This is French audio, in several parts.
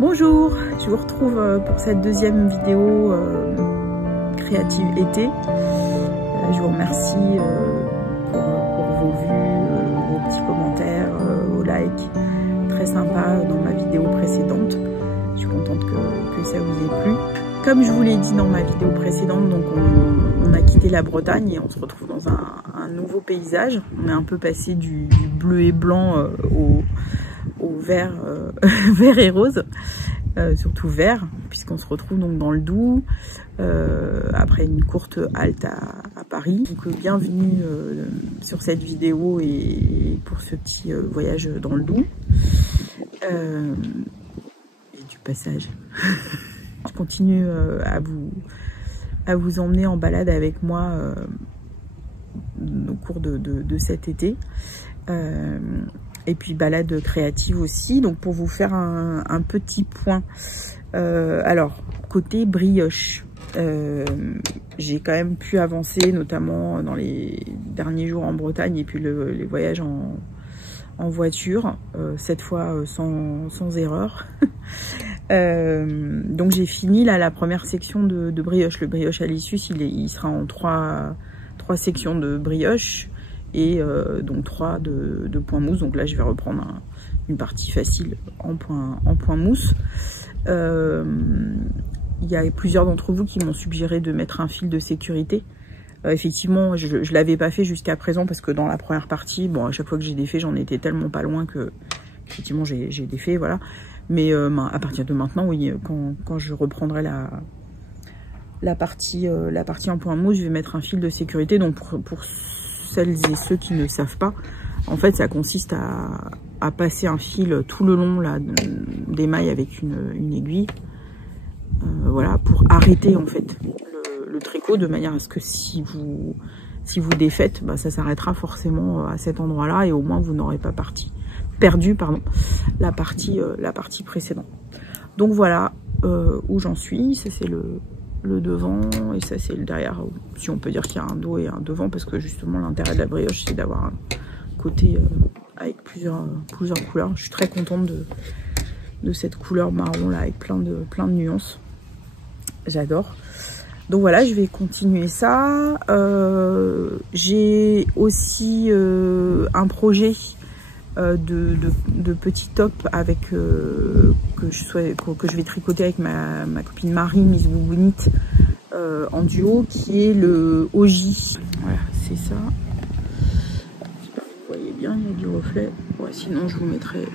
Bonjour, je vous retrouve pour cette deuxième vidéo créative été. Je vous remercie pour vos vues, vos petits commentaires, vos likes. Très sympa dans ma vidéo précédente. Je suis contente que ça vous ait plu. Comme je vous l'ai dit dans ma vidéo précédente, donc on a quitté la Bretagne et on se retrouve dans un nouveau paysage. On est un peu passé du bleu et blanc au vert, vert et rose, surtout vert, puisqu'on se retrouve donc dans le Doubs, après une courte halte à Paris. Donc bienvenue sur cette vidéo et pour ce petit voyage dans le Doubs. Et du passage. Je continue à vous emmener en balade avec moi au cours de cet été. Et puis balade créative aussi, donc pour vous faire un petit point. Alors, côté brioche, j'ai quand même pu avancer, notamment dans les derniers jours en Bretagne et puis les voyages en voiture, cette fois sans erreur. Donc j'ai fini là la première section de brioche. Le brioche à l'issue, il sera en trois sections de brioche. Et donc 3 de point mousse. Donc là je vais reprendre une partie facile en point mousse. Il y a plusieurs d'entre vous qui m'ont suggéré de mettre un fil de sécurité. Effectivement je l'avais pas fait jusqu'à présent parce que dans la première partie, bon, à chaque fois que j'ai défait, j'en étais tellement pas loin que effectivement j'ai défait, voilà. Mais à partir de maintenant, oui, quand je reprendrai la partie en point mousse, je vais mettre un fil de sécurité. Donc pour celles et ceux qui ne savent pas, en fait ça consiste à passer un fil tout le long là, des mailles avec une aiguille, voilà, pour arrêter en fait le tricot, de manière à ce que si vous défaites, bah, ça s'arrêtera forcément à cet endroit là et au moins vous n'aurez pas perdu la partie précédente. Donc voilà où j'en suis. Ça c'est le devant et ça c'est le derrière, si on peut dire qu'il y a un dos et un devant, parce que justement l'intérêt de la brioche c'est d'avoir un côté avec plusieurs couleurs. Je suis très contente de cette couleur marron là avec plein de nuances, j'adore. Donc voilà, je vais continuer ça. J'ai aussi un projet de petits tops avec que je vais tricoter avec ma copine Marie, Miss Boubounite, en duo, qui est le OJ. Voilà, c'est ça. J'espère que vous voyez bien, il y a du reflet. Ouais, sinon je vous mettrai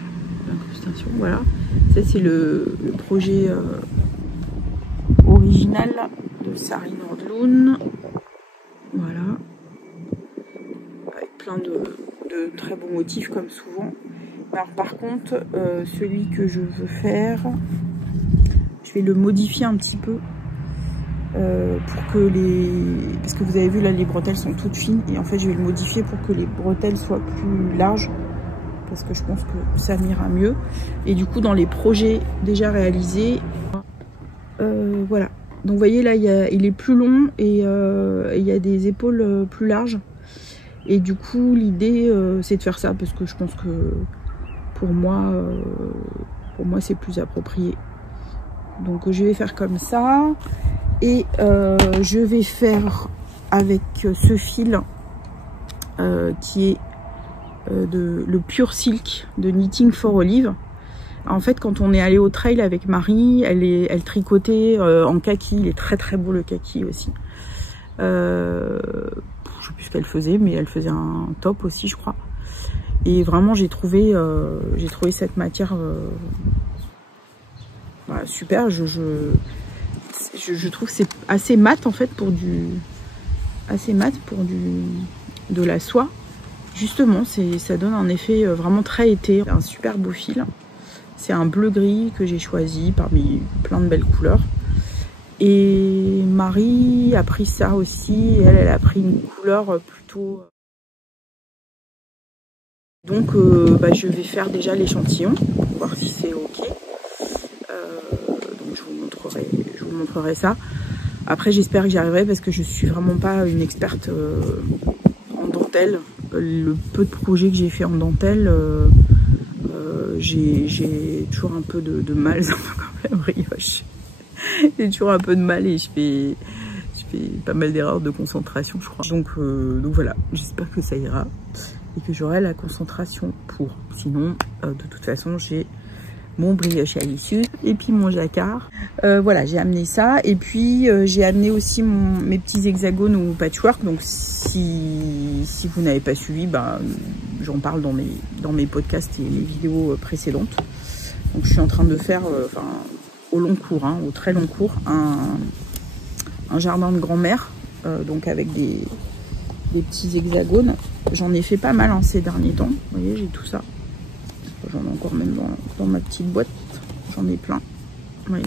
l'incrustation. Voilà, ça c'est le projet original de Sari Nordlund. Voilà, avec plein de très beaux motifs comme souvent. Alors par contre, celui que je veux faire, je vais le modifier un petit peu pour que parce que vous avez vu là, les bretelles sont toutes fines et en fait je vais le modifier pour que les bretelles soient plus larges, parce que je pense que ça m'ira mieux. Et du coup dans les projets déjà réalisés, voilà. Donc vous voyez là, il est plus long et il y a des épaules plus larges. Et du coup l'idée c'est de faire ça parce que je pense que pour moi c'est plus approprié. Donc je vais faire comme ça et je vais faire avec ce fil qui est le Pure Silk de Knitting for Olive. En fait quand on est allé au trail avec Marie, elle tricotait en kaki. Il est très très beau le kaki aussi. Je sais plus ce qu'elle faisait, mais elle faisait un top aussi je crois. Et vraiment j'ai trouvé cette matière voilà, super. Je trouve que c'est assez mat en fait pour de la soie. Justement ça donne un effet vraiment très été. Un super beau fil. C'est un bleu gris que j'ai choisi parmi plein de belles couleurs. Et Marie a pris ça aussi, et elle a pris une couleur plutôt... Donc je vais faire déjà l'échantillon pour voir si c'est ok. Donc je vous montrerai ça. Après j'espère que j'y arriverai parce que je suis vraiment pas une experte en dentelle. Le peu de projets que j'ai fait en dentelle, j'ai toujours un peu de mal, c'est un peu comme la brioche. J'ai toujours un peu de mal et je fais pas mal d'erreurs de concentration, je crois. Donc voilà, j'espère que ça ira et que j'aurai la concentration pour. Sinon, de toute façon, j'ai mon brioche à l'issue et puis mon jacquard. Voilà, j'ai amené ça et puis j'ai amené aussi mes petits hexagones au patchwork. Donc si vous n'avez pas suivi, bah, j'en parle dans mes podcasts et mes vidéos précédentes. Donc je suis en train de faire, au long cours, hein, au très long cours, un jardin de grand-mère, donc avec des petits hexagones. J'en ai fait pas mal hein, ces derniers temps. Vous voyez, j'ai tout ça. J'en ai encore même dans ma petite boîte. J'en ai plein. Vous voyez,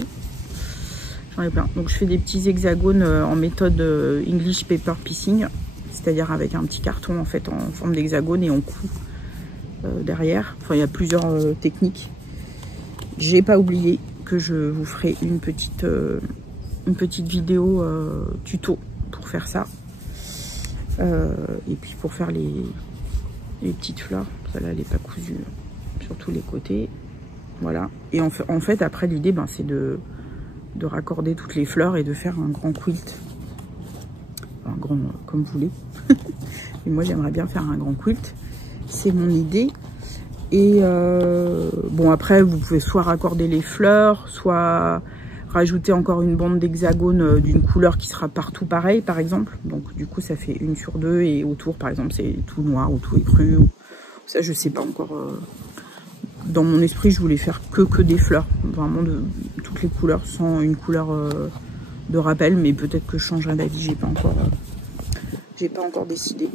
j'en ai plein. Donc je fais des petits hexagones en méthode English Paper Piecing, c'est-à-dire avec un petit carton en fait en forme d'hexagone et on coud derrière. Enfin, il y a plusieurs techniques. J'ai pas oublié que je vous ferai une petite vidéo tuto pour faire ça. Et puis pour faire les petites fleurs. Celle-là, elle n'est pas cousue sur tous les côtés. Voilà. Et en fait après, l'idée, ben, c'est de raccorder toutes les fleurs et de faire un grand quilt. Un grand, comme vous voulez. Et moi, j'aimerais bien faire un grand quilt. C'est mon idée. Et bon, après, vous pouvez soit raccorder les fleurs, soit rajouter encore une bande d'hexagone d'une couleur qui sera partout pareil, par exemple. Donc, du coup, ça fait 1 sur 2 et autour, par exemple, c'est tout noir ou tout écru. Ça, je sais pas encore. Dans mon esprit, je voulais faire que des fleurs, vraiment de toutes les couleurs, sans une couleur de rappel, mais peut-être que je changerai d'avis. J'ai pas encore décidé.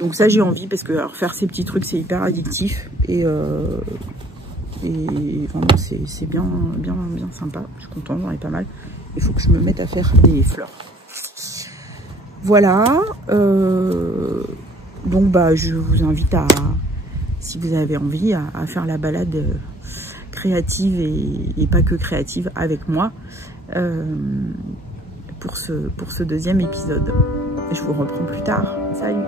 Donc ça, j'ai envie parce que alors, faire ces petits trucs, c'est hyper addictif et vraiment c'est bien sympa. Je suis contente, j'en ai pas mal. Il faut que je me mette à faire des fleurs. Voilà. Donc bah je vous invite à, si vous avez envie, à faire la balade créative et pas que créative avec moi pour ce deuxième épisode. Je vous reprends plus tard. Salut!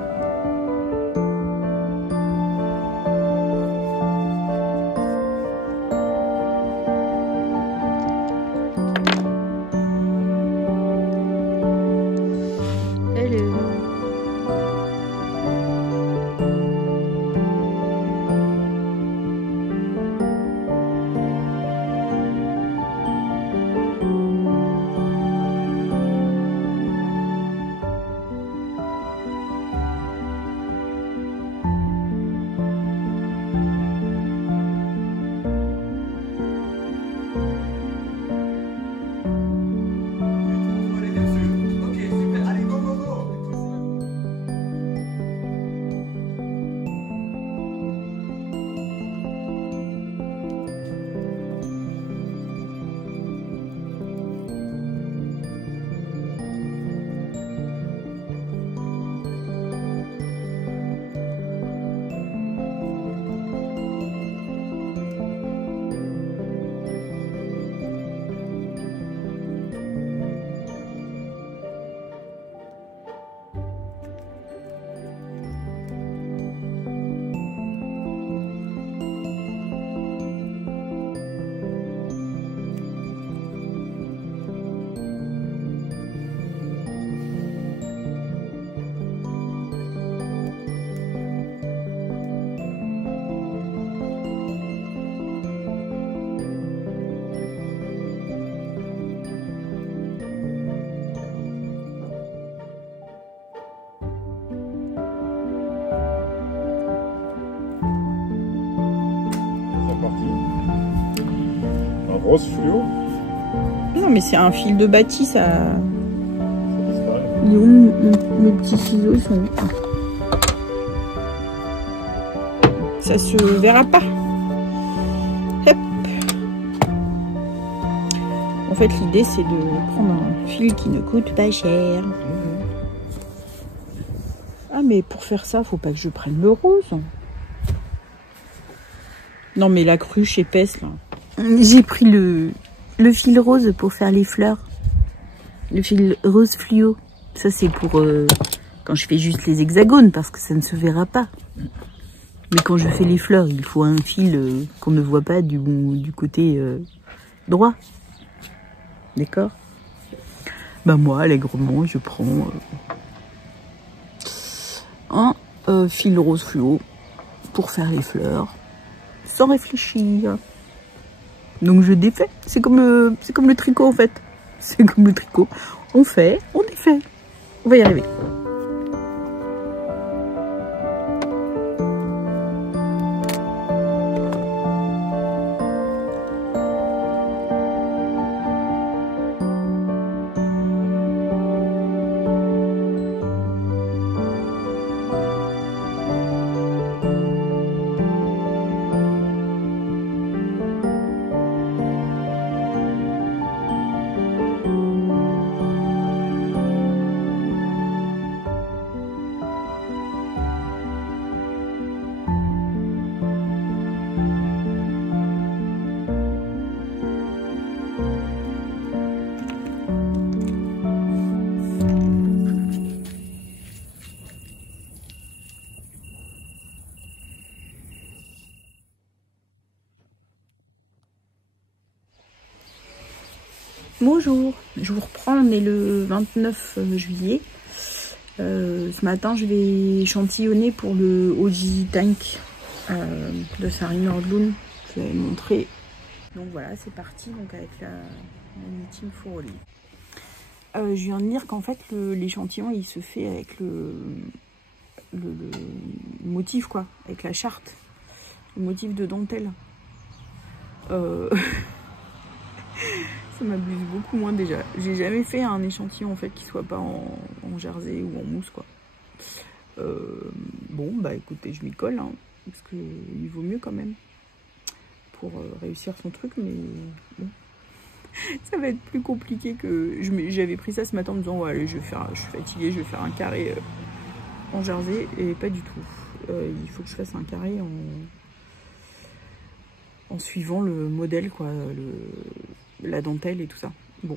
Rose fluo? Non, mais c'est un fil de bâti, ça. Il est où mes petits ciseaux, ils sont où? Ça se verra pas. Hop. En fait, l'idée, c'est de prendre un fil qui ne coûte pas cher. Ah, mais pour faire ça, faut pas que je prenne le rose. Non, mais la cruche épaisse, là. J'ai pris le fil rose pour faire les fleurs. Le fil rose fluo. Ça, c'est pour quand je fais juste les hexagones, parce que ça ne se verra pas. Mais quand je fais les fleurs, il faut un fil qu'on ne voit pas du côté droit. D'accord? Bah moi, allègrement, je prends un fil rose fluo pour faire les fleurs, sans réfléchir. Donc je défais. C'est comme le tricot en fait. C'est comme le tricot. On fait, on défait. On va y arriver. Bonjour, je vous reprends, on est le 29 juillet. Ce matin, je vais échantillonner pour le OG Tank de Sarri Nordlund. Je vais montrer. Donc voilà, c'est parti donc avec la Ultime Faux Relief. Je viens de lire qu'en fait, l'échantillon, il se fait avec le motif, quoi, avec la charte, le motif de dentelle. Ça m'abuse beaucoup moins déjà. J'ai jamais fait un échantillon en fait qui soit pas en jersey ou en mousse quoi. Bon bah écoutez, je m'y colle hein, parce que il vaut mieux quand même pour réussir son truc, mais bon. Ça va être plus compliqué que j'avais pris ça ce matin en me disant ouais, allez, je suis fatiguée, je vais faire un carré en jersey et pas du tout. Il faut que je fasse un carré en suivant le modèle quoi, la dentelle et tout ça. Bon.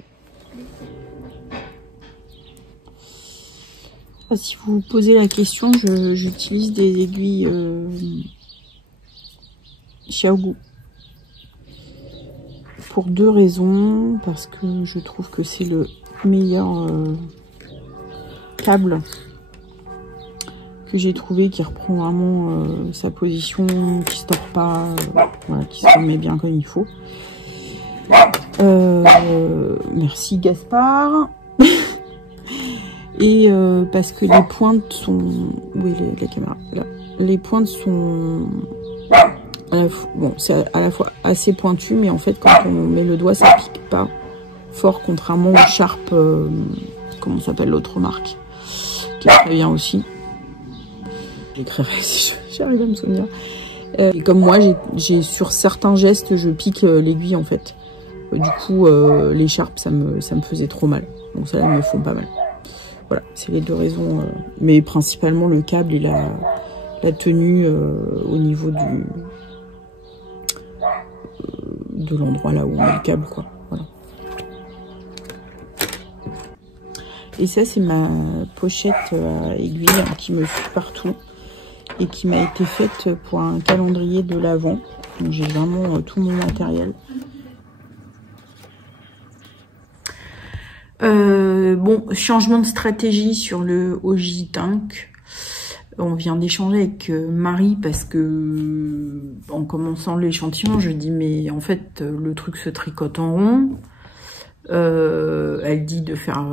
Si vous vous posez la question, j'utilise des aiguilles Xiaogu. Pour deux raisons. Parce que je trouve que c'est le meilleur câble que j'ai trouvé, qui reprend vraiment sa position, qui se tord pas, voilà, qui se remet bien comme il faut. Merci Gaspard. Et parce que les pointes sont... Oui, la caméra, là. Les pointes sont... Bon, c'est à la fois assez pointu, mais en fait, quand on met le doigt, ça pique pas fort, contrairement au Sharp, comment s'appelle l'autre marque, qui est très bien aussi. J'écrirai si j'arrive à me souvenir. Et comme moi, j'ai sur certains gestes, je pique l'aiguille, en fait. Du coup, les Sharp, ça me faisait trop mal. Donc ça, elles me font pas mal. Voilà, c'est les deux raisons. Mais principalement le câble et la tenue au niveau de l'endroit là où on met le câble, quoi. Voilà. Et ça, c'est ma pochette à aiguille qui me suit partout et qui m'a été faite pour un calendrier de l'Avent. Donc j'ai vraiment tout mon matériel. Bon, changement de stratégie sur le OG Tank. On vient d'échanger avec Marie parce que en commençant l'échantillon, je dis mais en fait le truc se tricote en rond. Elle dit de faire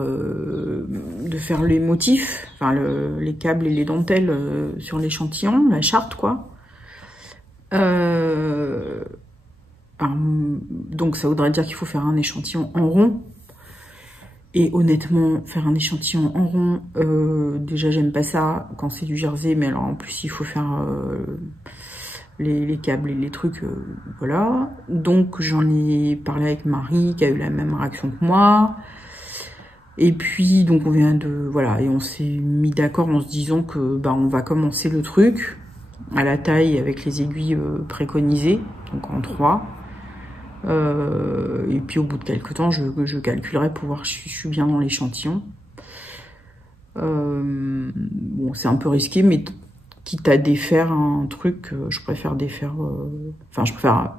les motifs, enfin les câbles et les dentelles sur l'échantillon, la charte quoi. Donc ça voudrait dire qu'il faut faire un échantillon en rond. Et honnêtement, faire un échantillon en rond, déjà j'aime pas ça quand c'est du jersey, mais alors en plus il faut faire les câbles et les trucs, voilà. Donc j'en ai parlé avec Marie qui a eu la même réaction que moi. Et puis donc on vient de, voilà, et on s'est mis d'accord en se disant que bah on va commencer le truc à la taille avec les aiguilles préconisées, donc en 3. Et puis au bout de quelques temps, je calculerai pour voir si je suis bien dans l'échantillon. Bon, c'est un peu risqué, mais quitte à défaire un truc, je préfère défaire... Enfin, je préfère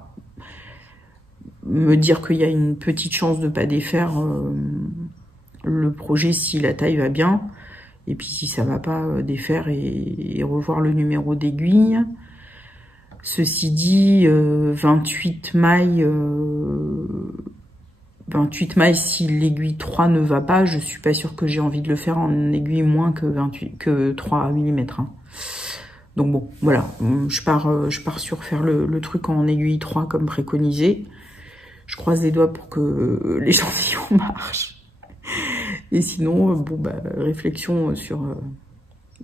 me dire qu'il y a une petite chance de pas défaire le projet si la taille va bien. Et puis si ça va pas, défaire et revoir le numéro d'aiguille. Ceci dit, 28 mailles, 28 mailles, si l'aiguille 3 ne va pas, je suis pas sûre que j'ai envie de le faire en aiguille moins que 3 mm. Hein. Donc bon, voilà, je pars sur faire le truc en aiguille 3 comme préconisé. Je croise les doigts pour que l'échantillon marche. Et sinon, bon, bah, réflexion sur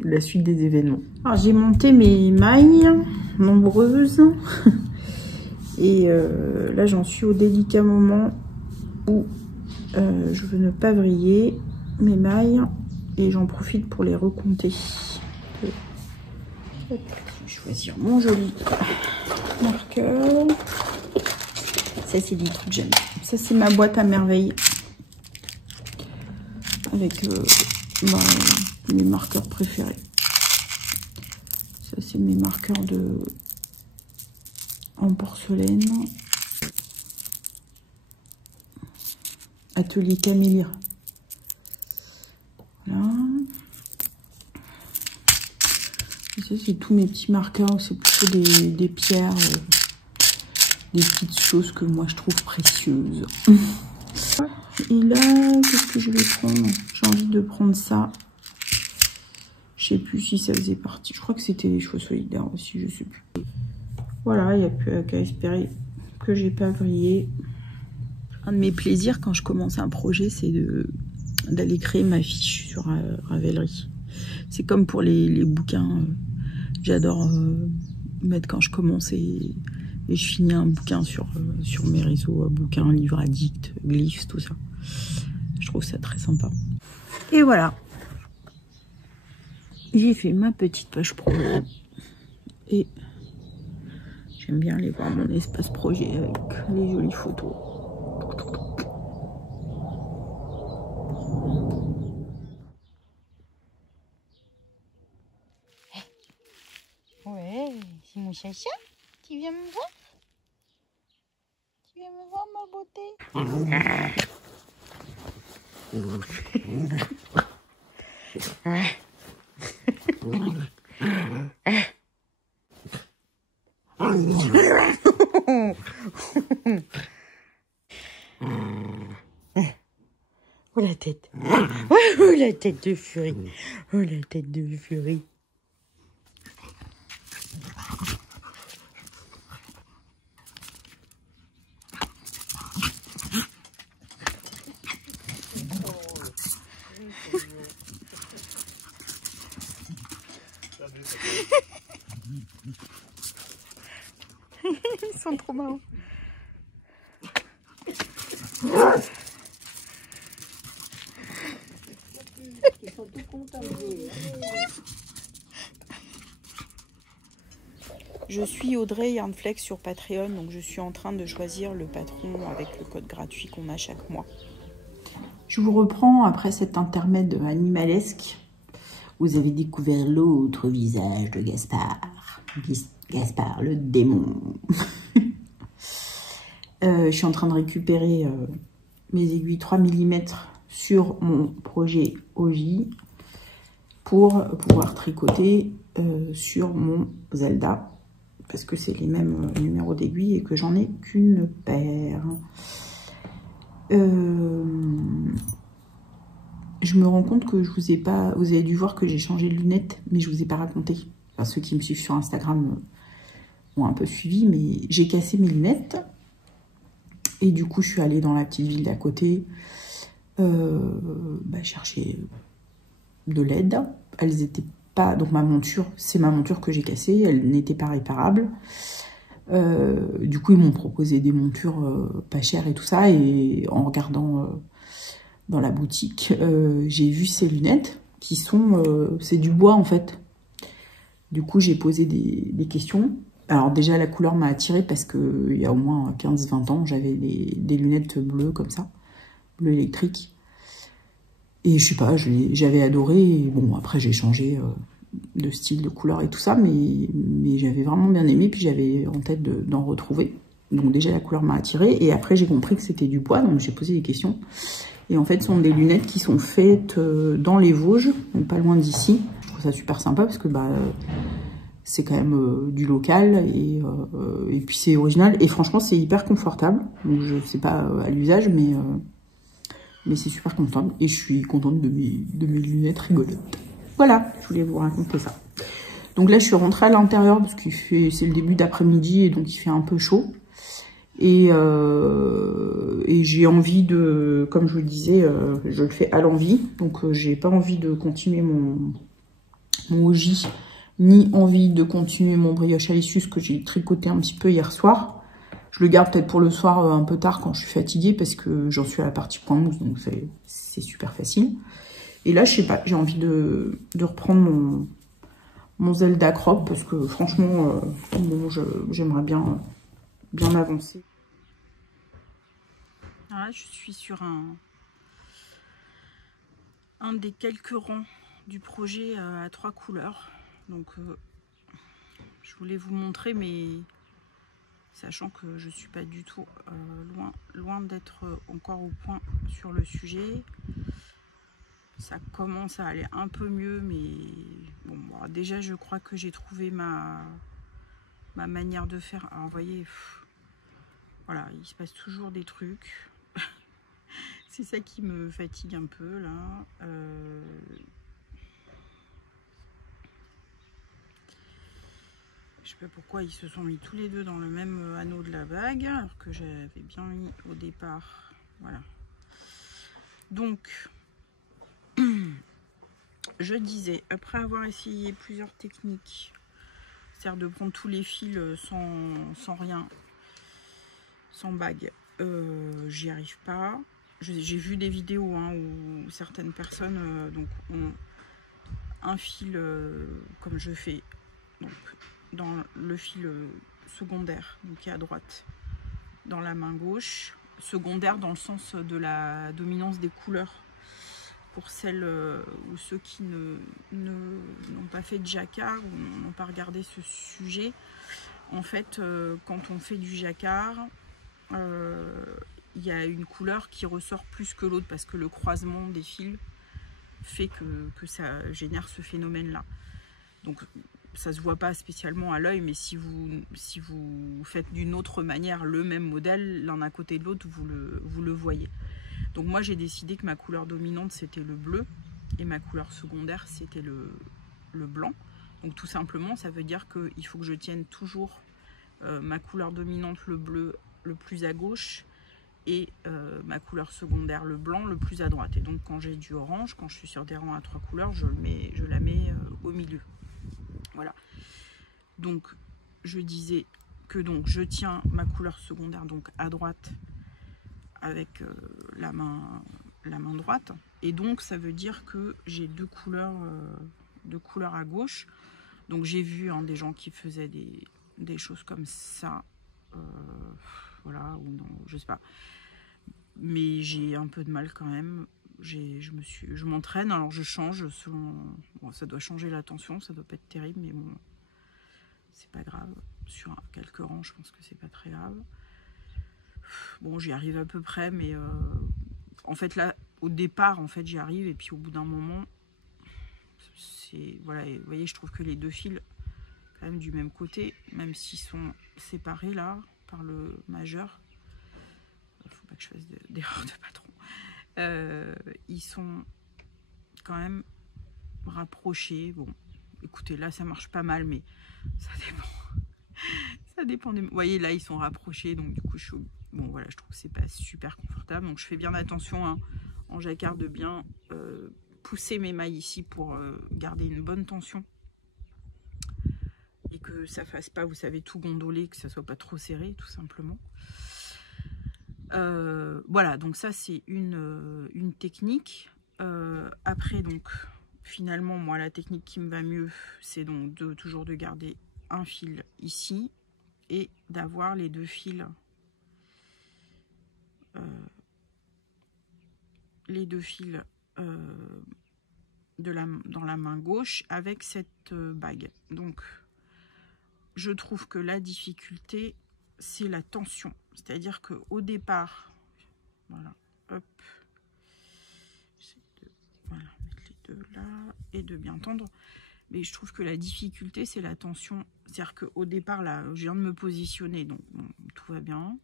la suite des événements. Alors j'ai monté mes mailles nombreuses. Et là j'en suis au délicat moment où je veux ne pas vriller mes mailles. Et j'en profite pour les recompter. Je vais choisir mon joli marqueur. Ça c'est des trucs que j'aime. Ça c'est ma boîte à merveille. Avec mes marqueurs préférés. Ça c'est mes marqueurs en porcelaine. Atelier Camélia. Voilà. Et ça c'est tous mes petits marqueurs. C'est plutôt des pierres. Des petites choses que moi je trouve précieuses. Et là, qu'est-ce que je vais prendre? J'ai envie de prendre ça. Je sais plus si ça faisait partie. Je crois que c'était les choix solidaires aussi, je sais plus. Voilà, il n'y a plus qu'à espérer que j'ai pas vrillé. Un de mes plaisirs quand je commence un projet, c'est d'aller créer ma fiche sur Ravelry. C'est comme pour les bouquins. J'adore mettre quand je commence et je finis un bouquin sur mes réseaux, bouquins, livres addicts, glyphes, tout ça. Je trouve ça très sympa. Et voilà. J'ai fait ma petite page projet. Et j'aime bien aller voir mon espace projet avec les jolies photos. Ouais, c'est mon chacha. Tu viens me voir? Tu viens me voir, ma beauté? Oh la tête. Oh la tête de furie. Oh la tête de furie. Ils sont trop marrants. Ils sont tout contents de jouer. Je suis Audrey Yarnflex sur Patreon, donc je suis en train de choisir le patron avec le code gratuit qu'on a chaque mois. Je vous reprends après cet intermède animalesque. Vous avez découvert l'autre visage de Gaspard. Gaspard, le démon. Je suis en train de récupérer mes aiguilles 3 mm sur mon projet Oji pour pouvoir tricoter sur mon Zelda. Parce que c'est les mêmes numéros d'aiguilles et que j'en ai qu'une paire. Je me rends compte que je vous ai pas... Vous avez dû voir que j'ai changé de lunettes, mais je vous ai pas raconté. Enfin, ceux qui me suivent sur Instagram ont un peu suivi, mais j'ai cassé mes lunettes. Et du coup, je suis allée dans la petite ville d'à côté chercher de l'aide. Elles étaient pas... Donc ma monture, c'est ma monture que j'ai cassée. Elle n'était pas réparable. Du coup, ils m'ont proposé des montures pas chères et tout ça. Et en regardant dans la boutique, j'ai vu ces lunettes qui sont... c'est du bois, en fait. Du coup, j'ai posé des questions. Alors déjà, la couleur m'a attirée parce qu'il y a au moins 15-20 ans, j'avais des lunettes bleues comme ça, bleu électrique. Et je sais pas, j'avais adoré. Et bon, après, j'ai changé de style, de couleur et tout ça, mais j'avais vraiment bien aimé, puis j'avais en tête d'en retrouver. Donc déjà la couleur m'a attirée, et après j'ai compris que c'était du bois, donc j'ai posé des questions. Et en fait, ce sont des lunettes qui sont faites dans les Vosges, donc pas loin d'ici. Je trouve ça super sympa parce que c'est quand même du local et puis c'est original. Et franchement, c'est hyper confortable. Donc je sais pas à l'usage, mais c'est super confortable. Et je suis contente de mes lunettes rigolotes. Voilà, je voulais vous raconter ça. Donc là, je suis rentrée à l'intérieur parce que c'est le début d'après-midi et donc il fait un peu chaud. Et j'ai envie de, comme je vous le disais, je le fais à l'envie. Donc j'ai pas envie de continuer mon OJ, ni envie de continuer mon brioche à l'issue, que j'ai tricoté un petit peu hier soir. Je le garde peut-être pour le soir un peu tard quand je suis fatiguée parce que j'en suis à la partie point mousse, donc c'est super facile. Et là, je sais pas, j'ai envie de reprendre mon Zelda Crop parce que franchement, bon, j'aimerais bien avancer. Ah, je suis sur un des quelques rangs du projet à 3 couleurs. Donc, je voulais vous montrer, mais sachant que je suis pas du tout loin d'être encore au point sur le sujet. Ça commence à aller un peu mieux, mais bon, déjà je crois que j'ai trouvé ma manière de faire. Alors vous voyez, voilà, il se passe toujours des trucs. C'est ça qui me fatigue un peu là. Je sais pas pourquoi ils se sont mis tous les deux dans le même anneau de la bague, alors que j'avais bien mis au départ. Voilà. Donc, je disais, après avoir essayé plusieurs techniques, c'est-à-dire de prendre tous les fils sans rien, sans bague, j'y arrive pas. J'ai vu des vidéos hein, où certaines personnes donc ont un fil comme je fais, donc dans le fil secondaire, donc qui est à droite, dans la main gauche, secondaire dans le sens de la dominance des couleurs. Pour celles ou ceux qui n'ont pas fait de jacquard ou n'ont pas regardé ce sujet, en fait, quand on fait du jacquard, il y a une couleur qui ressort plus que l'autre parce que le croisement des fils fait que ça génère ce phénomène-là. Donc, ça se voit pas spécialement à l'œil, mais si vous faites d'une autre manière le même modèle, l'un à côté de l'autre, vous le voyez. Donc moi j'ai décidé que ma couleur dominante c'était le bleu et ma couleur secondaire c'était le blanc. Donc tout simplement ça veut dire qu'il faut que je tienne toujours ma couleur dominante le bleu le plus à gauche et ma couleur secondaire le blanc le plus à droite. Et donc quand j'ai du orange, quand je suis sur des rangs à 3 couleurs, je la mets au milieu. Voilà. Donc je disais que donc je tiens ma couleur secondaire donc à droite avec la main droite, et donc ça veut dire que j'ai deux couleurs à gauche. Donc j'ai vu hein, des gens qui faisaient des choses comme ça, voilà, ou non, je sais pas, mais j'ai un peu de mal quand même. Je m'entraîne, alors je change selon, bon, ça doit changer la tension, ça doit pas être terrible, mais bon, c'est pas grave. Sur quelques rangs, je pense que c'est pas très grave. Bon, j'y arrive à peu près, mais en fait là, au départ, en fait, j'y arrive, et puis au bout d'un moment, c'est voilà. Et vous voyez, je trouve que les deux fils, quand même du même côté, même s'ils sont séparés là par le majeur, faut pas que je fasse d'erreur de patron. Ils sont quand même rapprochés. Bon, écoutez, là, ça marche pas mal, mais ça dépend. Ça dépend des... Vous voyez, là, ils sont rapprochés, donc du coup, bon, voilà, je trouve que c'est pas super confortable. Donc, je fais bien attention hein, en jacquard de bien pousser mes mailles ici pour garder une bonne tension. Et que ça fasse pas, vous savez, tout gondoler, que ça soit pas trop serré, tout simplement. Voilà, donc ça, c'est une technique. Après, donc, finalement, moi, la technique qui me va mieux, c'est donc toujours de garder un fil ici et d'avoir les deux fils dans la main gauche avec cette bague. Donc, je trouve que la difficulté, c'est la tension. C'est-à-dire qu'au départ, voilà, hop, voilà, mettre les deux là et de bien tendre. Mais je trouve que la difficulté, c'est la tension. C'est-à-dire qu'au départ, là, je viens de me positionner, donc bon, tout va bien.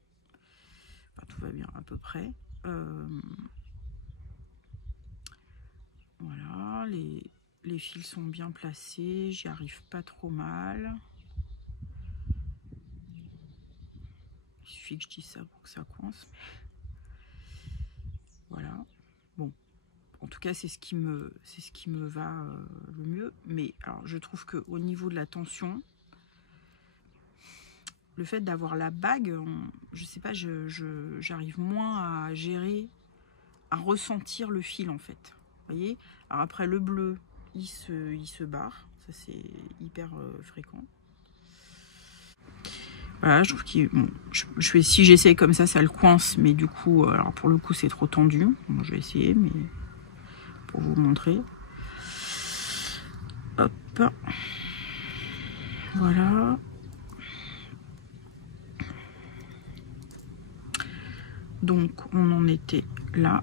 Enfin, tout va bien à peu près. Voilà, les fils sont bien placés, j'y arrive pas trop mal. Il suffit que je dise ça pour que ça coince. Voilà. Bon, en tout cas, c'est ce qui me va le mieux. Mais alors, je trouve que au niveau de la tension, le fait d'avoir la bague, je sais pas, j'arrive moins à gérer, à ressentir le fil en fait. Vous voyez? Alors après, le bleu, il se barre. Ça, c'est hyper fréquent. Voilà, je trouve qu'il bon, si j'essaye comme ça le coince, mais du coup, alors pour le coup, c'est trop tendu. Bon, je vais essayer, mais pour vous montrer. Hop. Voilà. Donc, on en était là.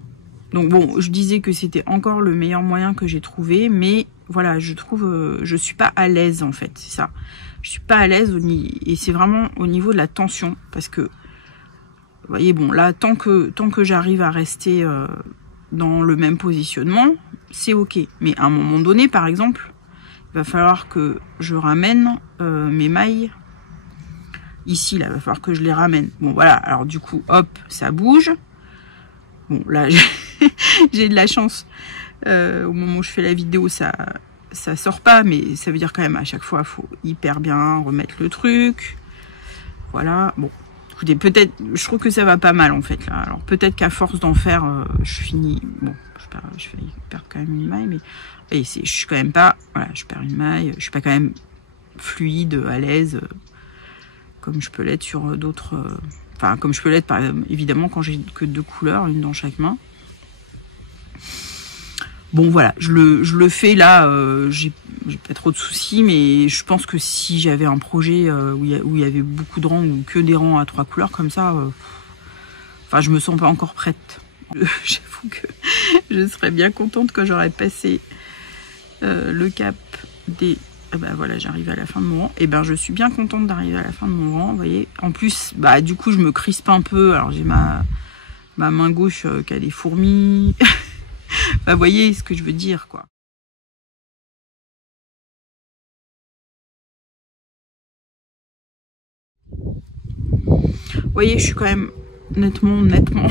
Donc bon, je disais que c'était encore le meilleur moyen que j'ai trouvé, mais voilà, je trouve, je suis pas à l'aise en fait, c'est ça. Je suis pas à l'aise et c'est vraiment au niveau de la tension, parce que, vous voyez, bon là, tant que j'arrive à rester dans le même positionnement, c'est ok. Mais à un moment donné, par exemple, il va falloir que je ramène mes mailles ici, là, il va falloir que je les ramène. Bon voilà, alors du coup, hop, ça bouge. Bon là, j'ai de la chance. Au moment où je fais la vidéo, ça sort pas, mais ça veut dire quand même à chaque fois, il faut hyper bien remettre le truc. Voilà, bon, écoutez, peut-être, je trouve que ça va pas mal en fait là. Alors peut-être qu'à force d'en faire, je finis. Bon, je vais perdre quand même une maille, mais et je suis quand même pas. Voilà, je perds une maille, je suis pas quand même fluide, à l'aise, comme je peux l'être sur d'autres. Enfin, comme je peux l'être, évidemment, quand j'ai que 2 couleurs, une dans chaque main. Bon voilà, je le fais là, j'ai pas trop de soucis, mais je pense que si j'avais un projet où il y avait beaucoup de rangs ou que des rangs à 3 couleurs comme ça, enfin je me sens pas encore prête. J'avoue que je serais bien contente quand j'aurais passé le cap des... Ah bah voilà, j'arrive à la fin de mon rang. Et ben je suis bien contente d'arriver à la fin de mon rang, vous voyez. En plus, bah du coup je me crispe un peu, alors j'ai ma main gauche qui a des fourmis. Bah, vous voyez ce que je veux dire, quoi. Vous voyez, je suis quand même nettement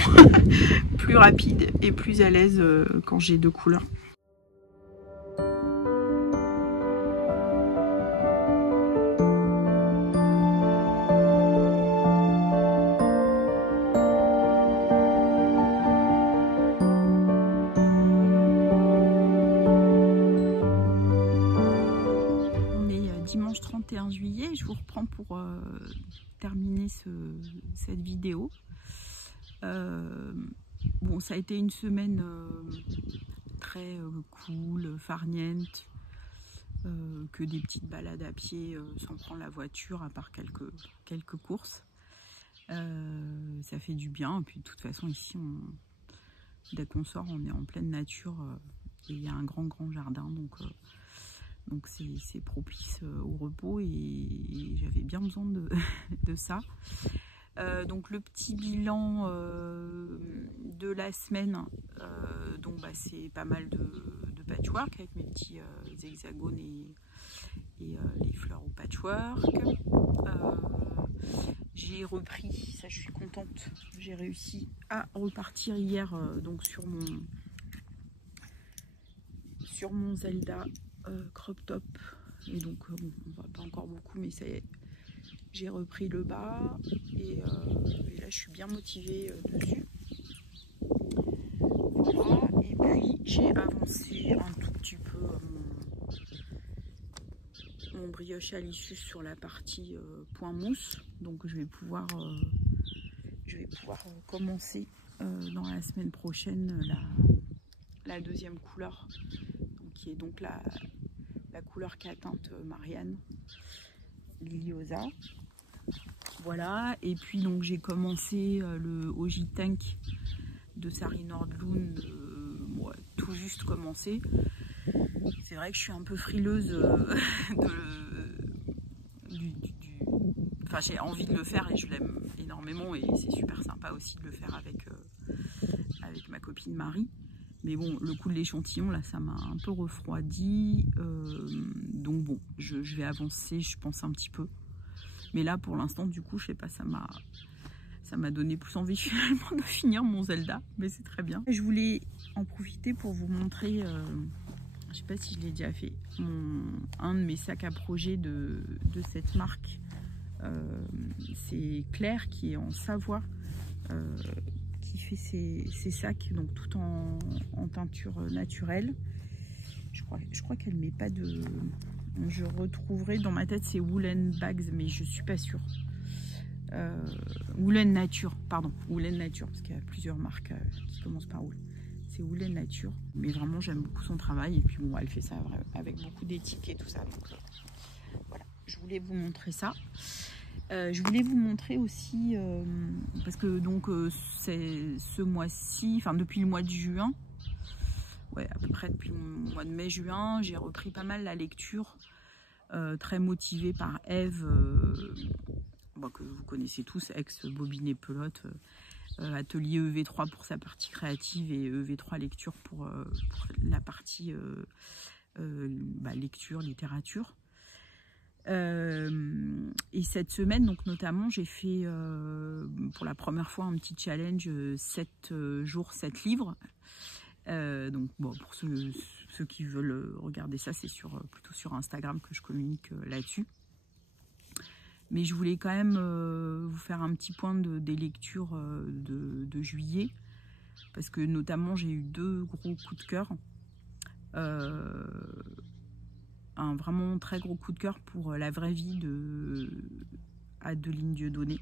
plus rapide et plus à l'aise quand j'ai 2 couleurs. Dimanche 31 juillet, je vous reprends pour terminer cette vidéo. Bon, ça a été une semaine très cool, farniente, que des petites balades à pied sans prendre la voiture, à part quelques courses. Ça fait du bien, et puis de toute façon ici, dès qu'on sort, on est en pleine nature, et il y a un grand jardin, donc c'est propice au repos, et j'avais bien besoin de ça. Donc le petit bilan de la semaine, donc c'est pas mal de patchwork avec mes petits hexagones et les fleurs au patchwork. J'ai repris, ça je suis contente, j'ai réussi à repartir hier donc sur mon Zelda crop top, et donc bon, on va pas encore beaucoup, mais ça y est, j'ai repris le bas, et là je suis bien motivée dessus. Voilà, et puis j'ai avancé un tout petit peu mon brioche à l'issue sur la partie point mousse, donc je vais pouvoir commencer dans la semaine prochaine la deuxième couleur, donc qui est donc la couleur qu'a teinte Marianne Liliosa. Voilà, et puis donc j'ai commencé le Oji Tank de Sari Nordlund, tout juste commencé. C'est vrai que je suis un peu frileuse enfin, j'ai envie de le faire et je l'aime énormément et c'est super sympa aussi de le faire avec ma copine Marie. Mais bon, le coup de l'échantillon, là, ça m'a un peu refroidi. Donc bon, je vais avancer, je pense, un petit peu. Mais là, pour l'instant, du coup, je sais pas, ça m'a donné plus envie finalement de finir mon Zelda. Mais c'est très bien. Je voulais en profiter pour vous montrer, je sais pas si je l'ai déjà fait, un de mes sacs à projet de cette marque. C'est Claire qui est en Savoie. Qui fait ses sacs, donc tout en teinture naturelle. Je crois qu'elle met pas de... Je retrouverai dans ma tête, c'est Woolen Bags, mais je suis pas sûre. Woolen Nature, pardon, Woolen Nature, parce qu'il y a plusieurs marques qui commencent par Wool. C'est Woolen Nature, mais vraiment j'aime beaucoup son travail, et puis bon, elle fait ça avec beaucoup d'éthique et tout ça, donc voilà, je voulais vous montrer ça. Je voulais vous montrer aussi, parce que donc c'est ce mois-ci, enfin depuis le mois de juin, ouais, à peu près depuis le mois de mai-juin, j'ai repris pas mal la lecture, très motivée par Eve, que vous connaissez tous, ex-Bobine et Pelote, atelier EV3 pour sa partie créative et EV3 lecture pour la partie lecture, littérature. Et cette semaine, donc notamment, j'ai fait pour la première fois un petit challenge 7 jours, 7 livres. Donc bon, pour ceux qui veulent regarder ça, c'est plutôt sur Instagram que je communique là-dessus. Mais je voulais quand même vous faire un petit point des lectures de juillet, parce que notamment j'ai eu 2 gros coups de cœur. Un vraiment très gros coup de cœur pour La vraie vie de Adeline Dieudonné.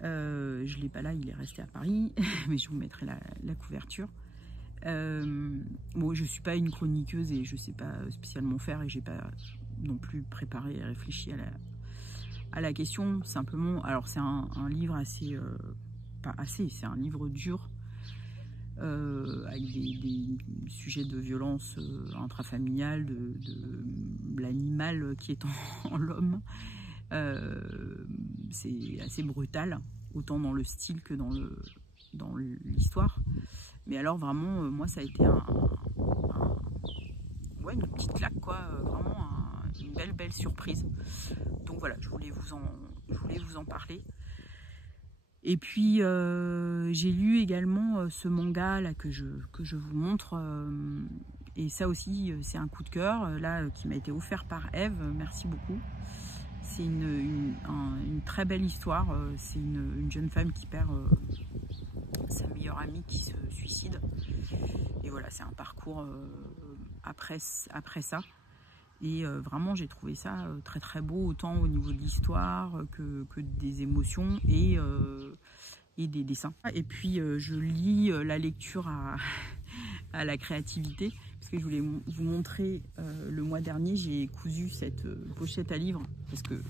Je l'ai pas là, il est resté à Paris, mais je vous mettrai la couverture. Bon, je suis pas une chroniqueuse et je sais pas spécialement faire et j'ai pas non plus préparé et réfléchi à la question. Simplement, alors c'est un livre assez, pas assez, c'est un livre dur. Avec des sujets de violence intrafamiliale, de l'animal qui est en l'homme. C'est assez brutal, autant dans le style que dans l'histoire. Mais alors vraiment, moi ça a été une petite claque, quoi, vraiment une belle surprise. Donc voilà, je voulais vous en parler. Et puis j'ai lu également ce manga là que je vous montre, et ça aussi c'est un coup de cœur là qui m'a été offert par Eve, merci beaucoup. C'est une très belle histoire, c'est une jeune femme qui perd sa meilleure amie qui se suicide, et voilà, c'est un parcours après ça. Et vraiment j'ai trouvé ça très très beau, autant au niveau de l'histoire que des émotions et des dessins. Et puis je lis la lecture à la créativité, parce que je voulais vous montrer, le mois dernier j'ai cousu cette pochette à livres, parce que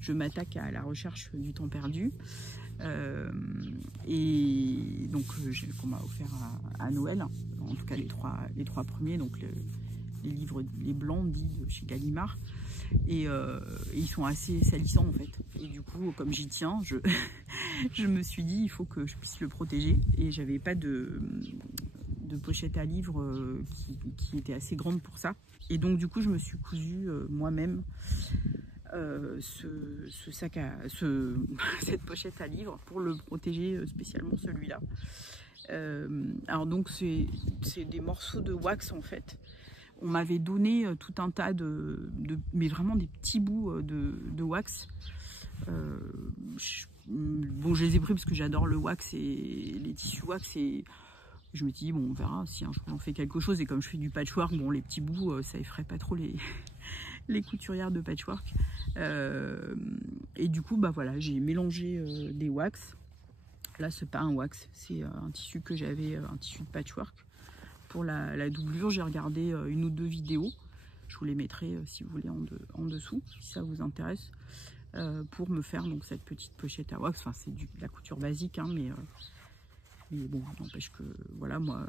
je m'attaque à la recherche du temps perdu. Et donc qu'on m'a offert à Noël, en tout cas les trois premiers, donc les livres, les blancs dits chez Gallimard, et ils sont assez salissants en fait, et du coup comme j'y tiens, je me suis dit il faut que je puisse le protéger, et j'avais pas de pochette à livres qui était assez grande pour ça, et donc du coup je me suis cousu moi-même cette pochette à livres pour le protéger, spécialement celui-là. Alors donc c'est des morceaux de wax en fait. On m'avait donné tout un tas mais vraiment des petits bouts de wax. Bon, je les ai pris parce que j'adore le wax et les tissus wax, et je me suis dit bon, on verra si un jour j'en fais quelque chose, et comme je fais du patchwork, bon, les petits bouts ça effraie pas trop les couturières de patchwork, et du coup bah voilà, j'ai mélangé des wax. Là c'est pas un wax, c'est un tissu que j'avais, un tissu de patchwork pour la doublure, j'ai regardé une ou deux vidéos. Je vous les mettrai si vous voulez en dessous, si ça vous intéresse, pour me faire donc cette petite pochette à wax. Enfin, c'est de la couture basique, hein, mais bon, n'empêche que voilà, moi,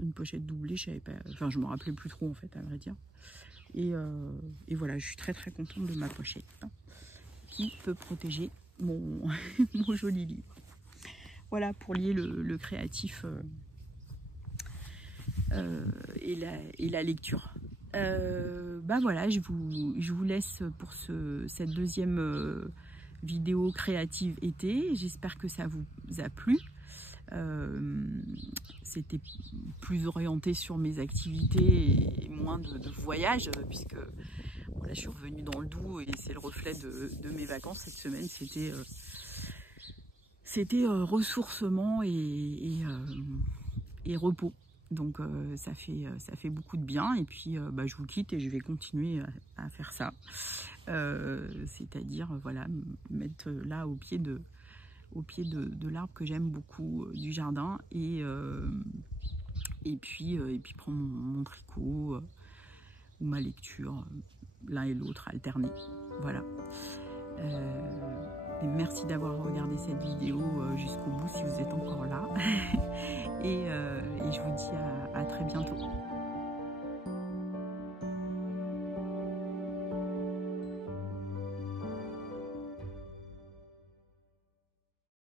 une pochette doublée, je savais pas, enfin, je me rappelais plus trop en fait, à vrai dire. Et voilà, je suis très très contente de ma pochette, hein, qui peut protéger mon joli livre. Voilà pour lier le créatif et la lecture. Bah voilà, je vous laisse pour cette deuxième vidéo créative été. J'espère que ça vous a plu. C'était plus orienté sur mes activités et moins de voyage, puisque voilà, je suis revenue dans le Doubs et c'est le reflet de mes vacances cette semaine. C'était ressourcement et repos. Donc ça fait beaucoup de bien. Et puis bah, je vous quitte et je vais continuer à faire ça. C'est-à-dire voilà, mettre là au pied de l'arbre que j'aime beaucoup du jardin, et puis prendre mon tricot ou ma lecture, l'un et l'autre alternés. Voilà. Et merci d'avoir regardé cette vidéo jusqu'au bout si vous êtes encore là. Et je vous dis à très bientôt.